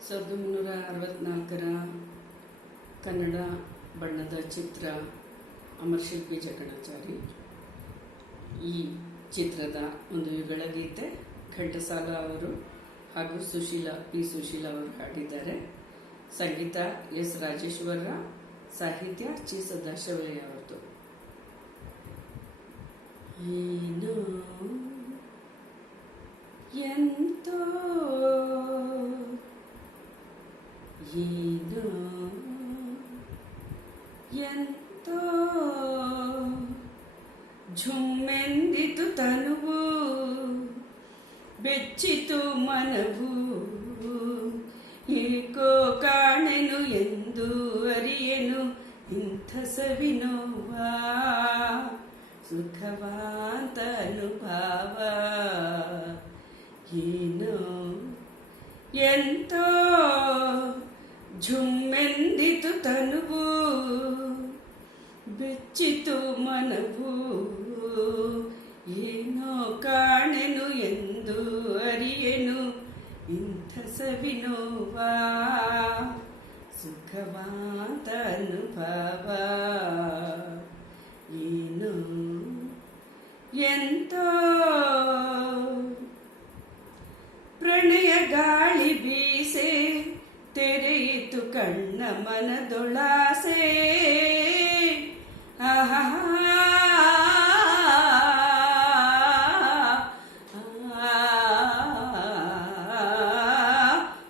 1964ರ ಕನ್ನಡ ಬಣ್ಣದ ಚಿತ್ರ ಅಮರಶಿಲ್ಪಿ ಜಕಣಾಚಾರಿ. ಈ ಚಿತ್ರದ ಒಂದು ಯುಗಳ ಗೀತೆ ಘಂಟಸಾಲ ಅವರು ಹಾಗೂ ಪಿ ಸುಶೀಲ ಅವರು ಹಾಡಿದ್ದಾರೆ. ಸಂಗೀತ ಎಸ್ ರಾಜೇಶ್ವರ, ಸಾಹಿತ್ಯ ಚಿ ಸದಾಶಿವಯ್ಯ ಅವರದು. ಏನೋ ಎಂತೋ ಏನೋ ಎಂತೋ ಝುಮ್ಮೆಂದಿತು ತನುವು, ಬೆಚ್ಚಿತು ಮನವು, ಏಕೋ ಕಾಣೆನು ಎಂದು ಅರಿಯೆನು ಇಂಥ ಸವಿನೋವ, ಸುಖವಾಂತ ಅನುಭವ. ಏನೋ ಎಂತೋ ಝುಮ್ಮೆಂದಿತು ತನುವು, ಬೆಚ್ಚಿತು ಮನವು, ಏನೋ ಕಾಣೆನು ಎಂದು ಅರಿಯೆನು ಇಂಥ ಸವಿನೋವ, ಸುಖವಾಂತ ಅನುಭವ. ಏನೋ ಎಂತೋ ಪ್ರಣಯ ಗಾಳಿ ಬೀಸೆ, ತೆರೆಯಿತು ಕಣ್ಣ ಮನದೊಳಾಸೆ. ಆಹಾ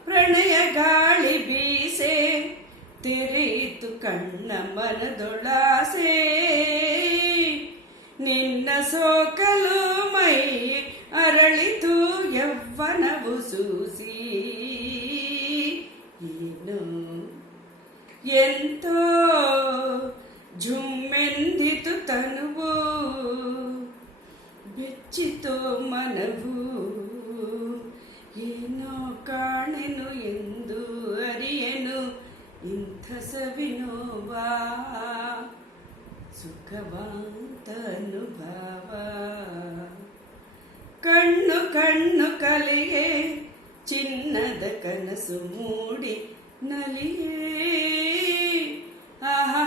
ಪ್ರಣಯ ಗಾಳಿ ಬೀಸೆ, ತೆರೆಯಿತು ಕಣ್ಣ ಮನದೊಳಾಸೆ. ನಿನ್ನ ಸೋಕಲು ಮೈ ಅರಳಿತು ಯವ್ವನವು ಸೂಸಿ. ಏನೋ ಎಂತೋ ಝುಮ್ಮೆಂದಿತು ತನುವು, ಬೆಚ್ಚಿತು ಮನವು, ಏನೋ ಕಾಣೆನು ಎಂದು ಅರಿಯೆನು ಇಂಥ ಸವಿನೋವ, ಸುಖವಾಂತ ಅನುಭವ. ಕಣ್ಣು ಕಣ್ಣು ಕಲೆಯೇ ಚಿನ್ನದ ಕನಸು ಮೂಡಿ ನಲಿಯೇ. ಆಹಾ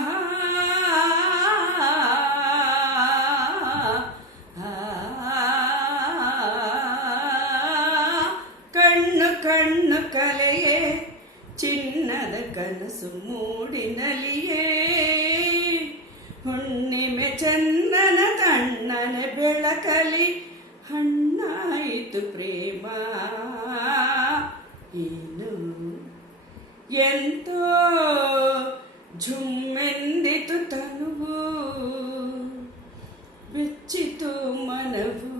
ಕಣ್ಣು ಕಣ್ಣು ಕಲೆಯೇ ಚಿನ್ನದ ಕನಸು ಮೂಡಿ ನಲಿಯೇ. ಹುಣ್ಣಿಮೆ ಚಂದನ ತಣ್ಣನೆ ಬೆಳಕಲಿ ಹಣ್ಣಾಯಿತು ಪ್ರೇಮ. ಏನು ಎಂತೋ ಝುಮ್ಮೆಂದಿತು ತನುವು, ಬೆಚ್ಚಿತು ಮನವು,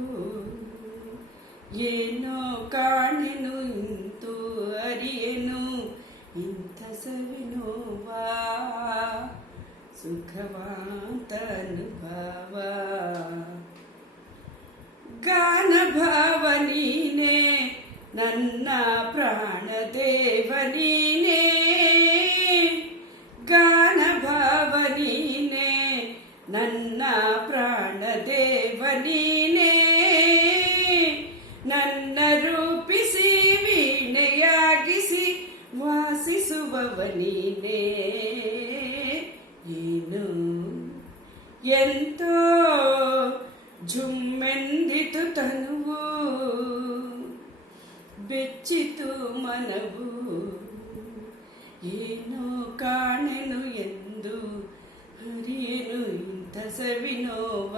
ಏನೋ ಕಾಣೆನು ಇಂತು ಅರಿಯೆನು ಇಂಥ ಸವಿನೋವ, ಸುಖವಾಂತ ಅನುಭವ. ಗಾನ ಭಾವ ನೀನೇ, ನನ್ನ ಪ್ರಾಣ ದೇವ ನೀನೇ. ಗಾನ ಭಾವ ನೀನೇ, ನನ್ನ ಪ್ರಾಣ ದೇವ ನೀನೇ. ನನ್ನ ರೂಪಿಸಿ ವೀಣೆಯಾಗಿಸಿ ವಾಸಿಸುವವ ನೀನೇ. ಏನು ಎಂತೋ ಝುಮ್ಮೆಂದಿತು ತನುವು, ಬೆಚ್ಚಿತು ಮನವು, ಏನೋ ಕಾಣೆನು ಎಂದು ಹರಿಯೆನು ಇಂಥ ಸವಿನೋವ,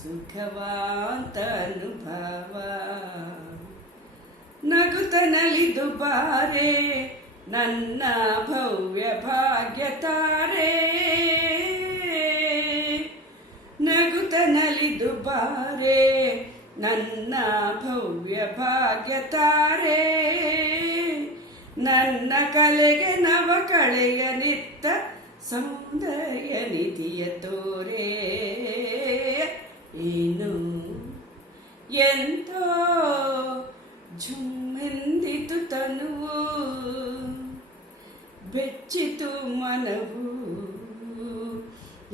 ಸುಖವಾಂತ ಅನುಭವ. ನಗುತ ನಲಿದು ಬಾರೆ ನನ್ನ ಭವ್ಯ ಭಾಗ್ಯ ತಾರೆ. ನಗುತ ನಲಿದು ಬಾರೆ ನನ್ನ ಭವ್ಯ ಭಾಗ್ಯ ತಾರೆ. ನನ್ನ ಕಲೆಗೆ ನವ ಕಳೆಯ ನಿತ್ತ ಸೌಂದರ್ಯ ನಿಧಿಯ ತೋರೆ. ಏನು ಎಂತೋ ಝುಮ್ಮೆಂದಿತು ತನುವು, ಬೆಚ್ಚಿತು ಮನವು,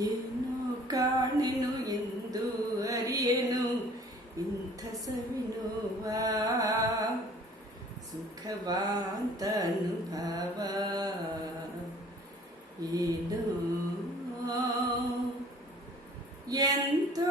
ಏನೋ ಕಾಣೆನು ಎಂದು ಅರಿಯೆನು ಇಂಥ ಸವಿನೋವ. ಸುಖವಾಂತ ಅನುಭವ ಏನು ಎಂತೋ